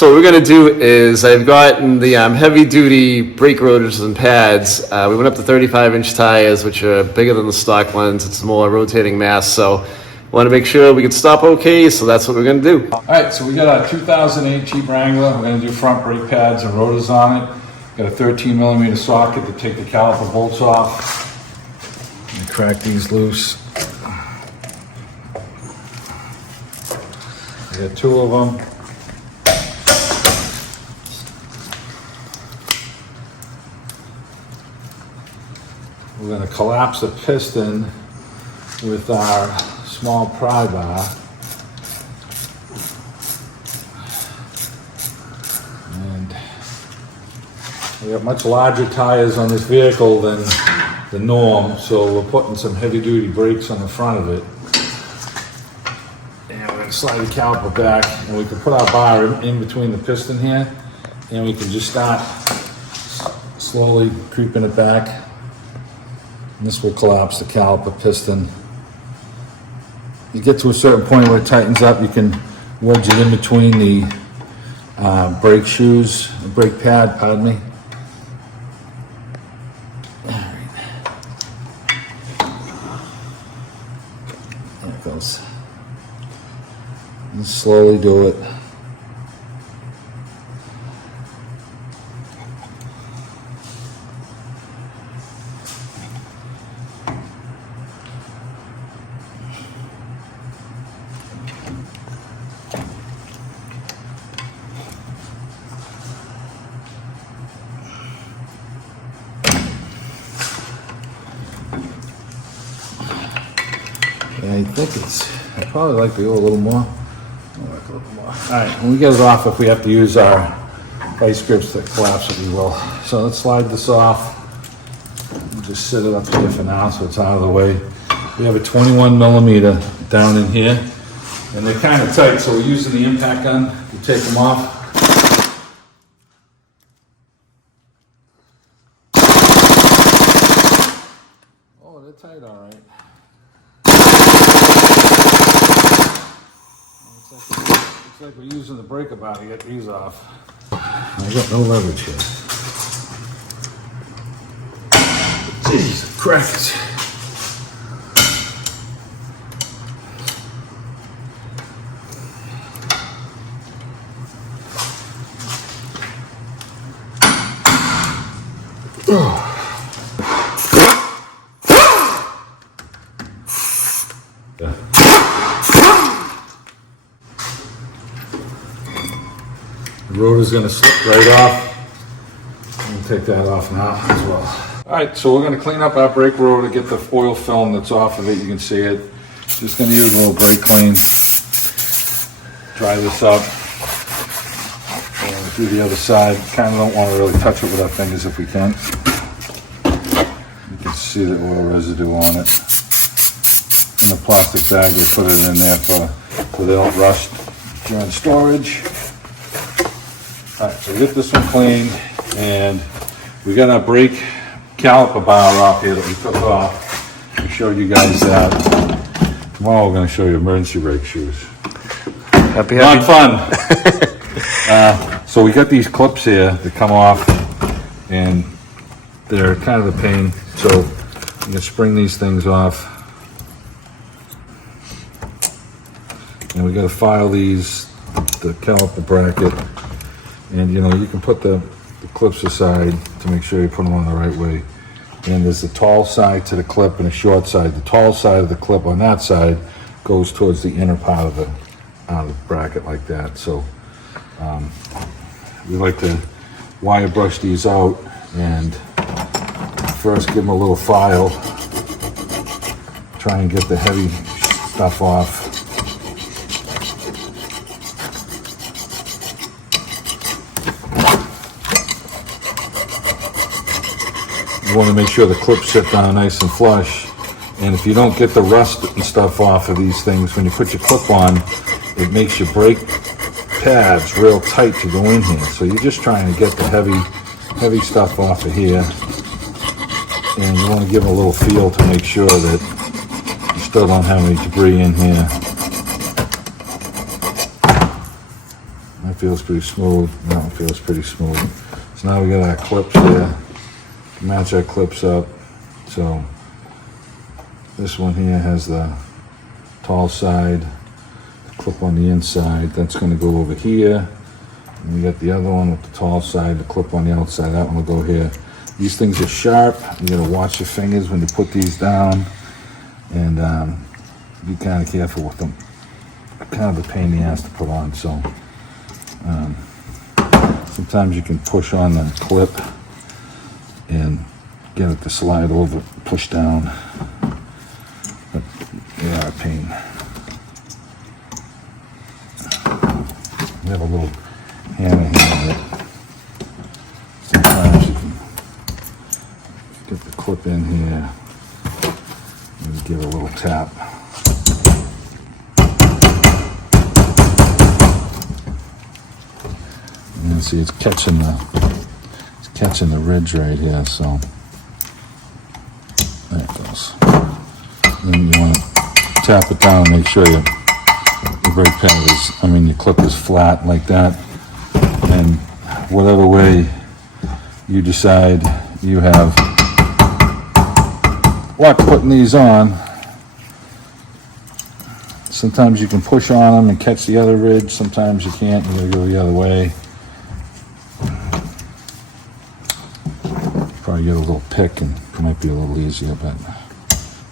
So what we're going to do is I've gotten the heavy-duty brake rotors and pads. We went up to 35-inch tires, which are bigger than the stock ones. It's more rotating mass, so want to make sure we can stop okay, so that's what we're going to do. All right, so we got our 2008 Jeep Wrangler. We're going to do front brake pads and rotors on it. Got a 13mm socket to take the caliper bolts off. And crack these loose. I got 2 of them. We're going to collapse the piston with our small pry bar. And we have much larger tires on this vehicle than the norm, so we're putting some heavy-duty brakes on the front of it. And we're going to slide the caliper back, and we can put our bar in between the piston here, and we can just start slowly creeping it back. And this will collapse the caliper piston. You get to a certain point where it tightens up, you can wedge it in between the brake shoes, the brake pad, pardon me. All right. There it goes. And slowly do it. Yeah, I think I'd probably like to go a little more. All right, when we get it off, if we have to use our vice grips to collapse it, we will. So let's slide this off. We'll just sit it up here for now so it's out of the way. We have a 21mm down in here, and they're kind of tight, so we're using the impact gun to take them off. Oh, they're tight, all right. Looks like we're using the breaker bar to get these off. I got no leverage here. Jesus Christ. The rotor's going to slip right off. I'm going to take that off now as well. All right, so we're going to clean up our brake rotor, get the oil film that's off of it. You can see it. Just going to use a little brake clean. Dry this up. And do the other side. Kind of don't want to really touch it with our fingers if we can. You can see the oil residue on it. In a plastic bag, they put it in there so they don't rust during storage. All right, so get this one cleaned, and we got our brake caliper bar off here that we took off. We showed you guys that. Tomorrow we're going to show you emergency brake shoes. Happy. Not fun. So we got these clips here that come off, and they're kind of a pain. So you can spring these things off, and we got to file these, the caliper bracket. And you know, you can put the clips aside to make sure you put them on the right way. And there's a tall side to the clip and a short side. The tall side of the clip on that side goes towards the inner part of the bracket like that. So we like to wire brush these out and first give them a little file. Try and get the heavy stuff off. You want to make sure the clips sit down nice and flush, and if you don't get the rust and stuff off of these things when you put your clip on, it makes your brake pads real tight to go in here. So you're just trying to get the heavy stuff off of here, and you want to give it a little feel to make sure that you still don't have any debris in here. feels pretty smooth, that one feels pretty smooth. So now we got our clips there, match our clips up. So this one here has the tall side, the clip on the inside, that's gonna go over here. And we got the other one with the tall side, the clip on the outside, that one will go here. These things are sharp, you gotta watch your fingers when you put these down, and be kind of careful with them. Kind of a pain in the ass to put on, so sometimes you can push on the clip and get it to slide over, push down, but they are a pain. We have a little hammer here that sometimes you can get the clip in here and give it a little tap. And see, it's catching the ridge right here, so there it goes. Then you want to tap it down and make sure your brake pad is, your clip is flat like that. And whatever way you decide you have luck putting these on, sometimes you can push on them and catch the other ridge, sometimes you can't, you gotta go the other way. Probably get a little pick and it might be a little easier, but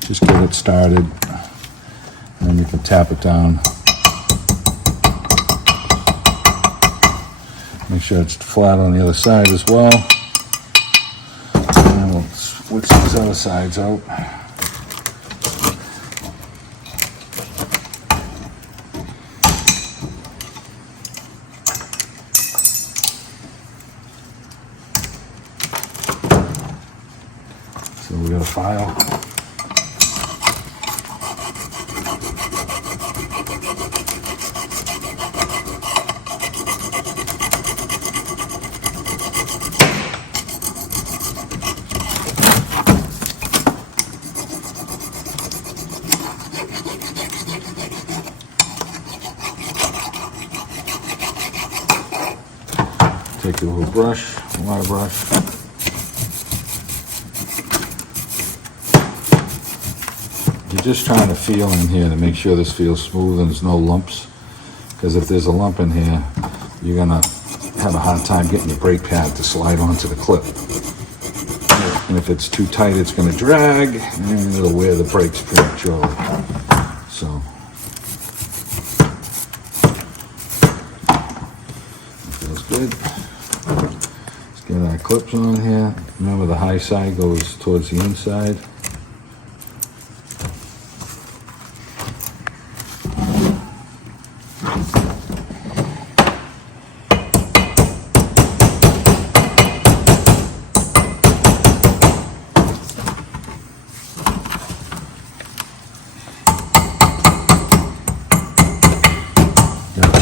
just get it started and then you can tap it down. Make sure it's flat on the other side as well. And we'll switch these other sides out. So we got a file. Take a little brush, a wire brush. You're just trying to feel in here to make sure this feels smooth and there's no lumps. Because if there's a lump in here, you're gonna have a hard time getting your brake pad to slide onto the clip. And if it's too tight, it's gonna drag and it'll wear the brakes prematurely. So, that feels good. Let's get our clips on here. Remember, the high side goes towards the inside.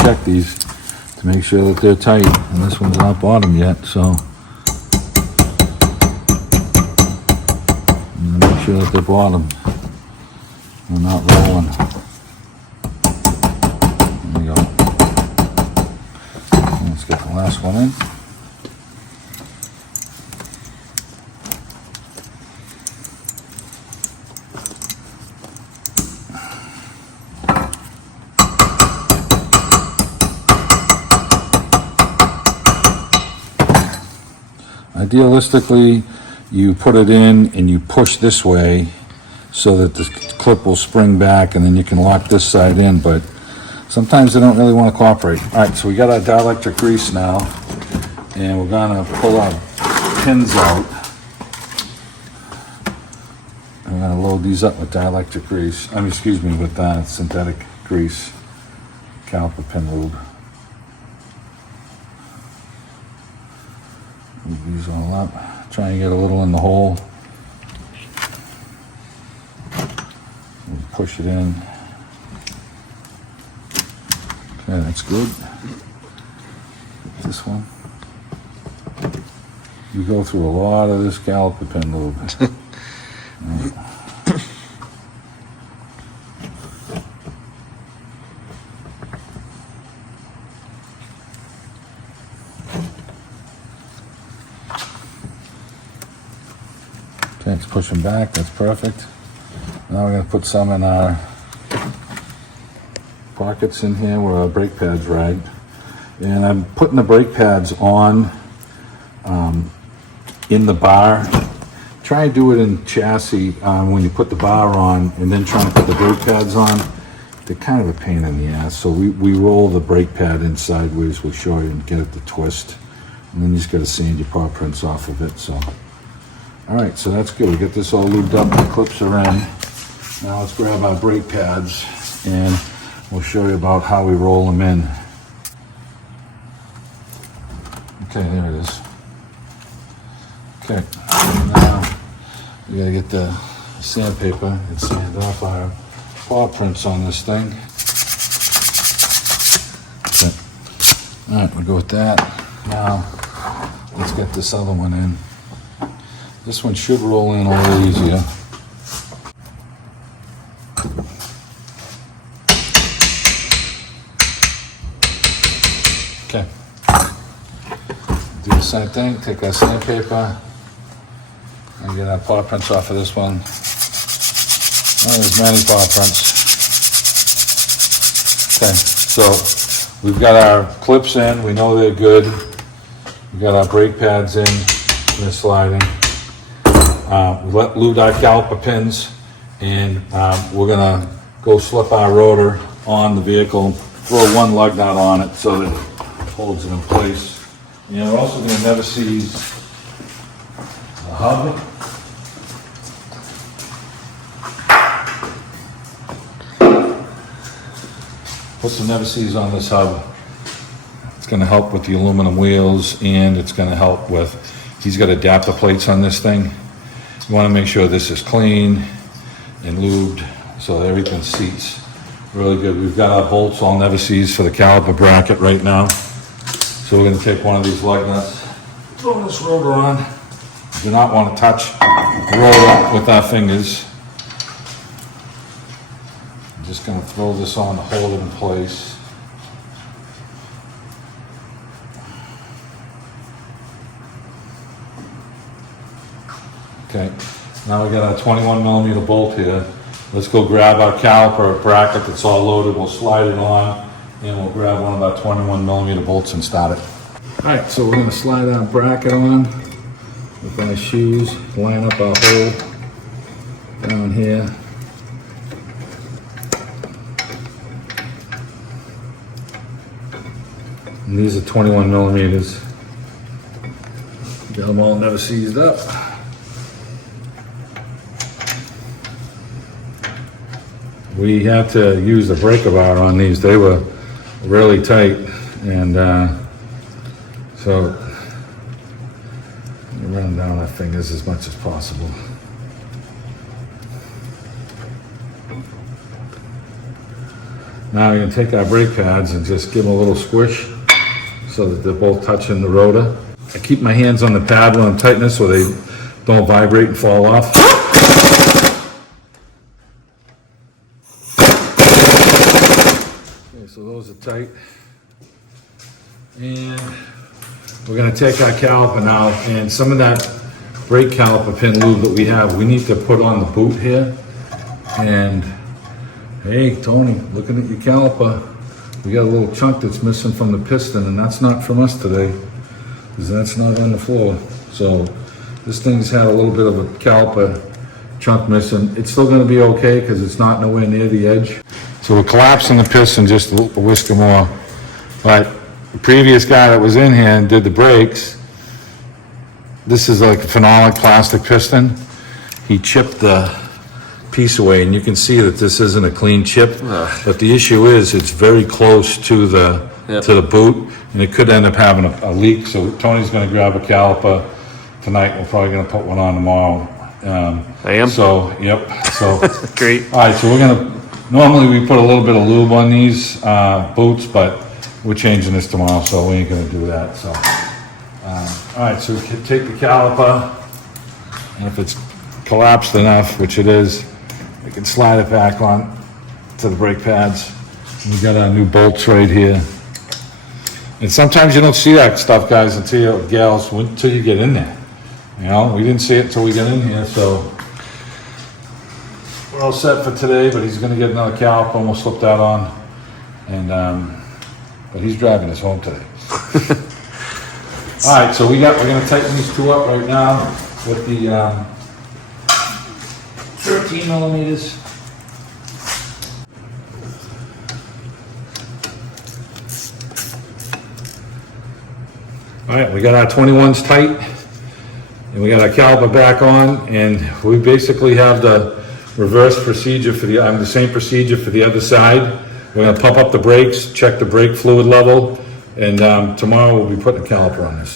Check these to make sure that they're tight, and this one's not bottom yet, so make sure that they're bottom. They're not rolling. There we go. Let's get the last one in. Idealistically, you put it in and you push this way so that the clip will spring back and then you can lock this side in, but sometimes they don't really want to cooperate. All right, so we got our dielectric grease now, and we're gonna pull our pins out. I'm gonna load these up with dielectric grease. With synthetic grease, caliper pin lube. Move these all up. Try and get a little in the hole. We'll push it in. Okay, that's good. This one. You go through a lot of this caliper pin lube. Right. Okay, it's pushing back, that's perfect. Now we're gonna put some in our pockets in here where our brake pads rag. And I'm putting the brake pads on in the bar. Try and do it in chassis when you put the bar on and then trying to put the brake pads on. They're kind of a pain in the ass. So we roll the brake pad in sideways, we'll show you, and get it to twist. And then you just gotta sand your paw prints off of it, so. All right, so that's good. We get this all lubed up, the clips are in. Now let's grab our brake pads and we'll show you about how we roll them in. Okay, there it is. Okay, now we gotta get the sandpaper and sand off our paw prints on this thing. Okay. All right, we'll go with that. Now, let's get this other one in. This one should roll in a little easier. Okay. Do the same thing, take our sandpaper and get our paw prints off of this one. Oh, there's many paw prints. Okay, so we've got our clips in, we know they're good. We've got our brake pads in, they're sliding. We lubed our caliper pins, and we're gonna go slip our rotor on the vehicle, throw one lug nut on it so that it holds it in place. And we're also gonna never seize the hub. Put some never seize on this hub. It's gonna help with the aluminum wheels, and it's gonna help with, he's got adapter plates on this thing. You want to make sure this is clean and lubed so everything seats really good. We've got our bolts all never seize for the caliper bracket right now. So we're going to take one of these lug nuts, throw this rotor on. Do not want to touch the rotor with our fingers. I'm just going to throw this on to hold it in place. Okay, now we got our 21 millimeter bolt here. Let's go grab our caliper bracket that's all loaded. We'll slide it on and we'll grab one of our 21 millimeter bolts and start it. All right, so we're gonna slide our bracket on with our shoes, line up our hole down here. And these are 21 millimeters. Got them all never seized up. We had to use the breaker bar on these. They were really tight, and so run down our fingers as much as possible. Now we're going to take our brake pads and just give them a little squish so that they're both touching the rotor. I keep my hands on the pad when I'm tightening this so they don't vibrate and fall off. So those are tight. And we're going to take our caliper now, and some of that brake caliper pin lube that we have, we need to put on the boot here. And hey, Tony, looking at your caliper, we got a little chunk that's missing from the piston, and that's not from us today, because that's not on the floor. So this thing's had a little bit of a caliper chunk missing. It's still going to be okay because it's not nowhere near the edge. So we're collapsing the piston just a whisker more. But the previous guy that was in here and did the brakes, this is like a phenolic plastic piston. He chipped the piece away, and you can see that this isn't a clean chip. But the issue is it's very close to the boot, and it could end up having a leak. So Tony's going to grab a caliper tonight. We're probably going to put one on tomorrow. I am. So yep. So great. All right. So we're going to. Normally we put a little bit of lube on these boots, but we're changing this tomorrow, so we ain't gonna do that. So, all right, so we can take the caliper, and if it's collapsed enough, which it is, we can slide it back on to the brake pads. We got our new bolts right here. And sometimes you don't see that stuff, guys, until you, gals, until you get in there. You know, we didn't see it until we got in here, so we're all set for today, but he's gonna get another caliper, and we'll slip that on. And, but he's driving us home today. All right, so we're gonna tighten these two up right now with the 13 millimeters. All right, we got our 21s tight, and we got our caliper back on, and we basically have the reverse procedure for the same procedure for the other side. We're gonna pump up the brakes, check the brake fluid level, and tomorrow we'll be putting a caliper on this.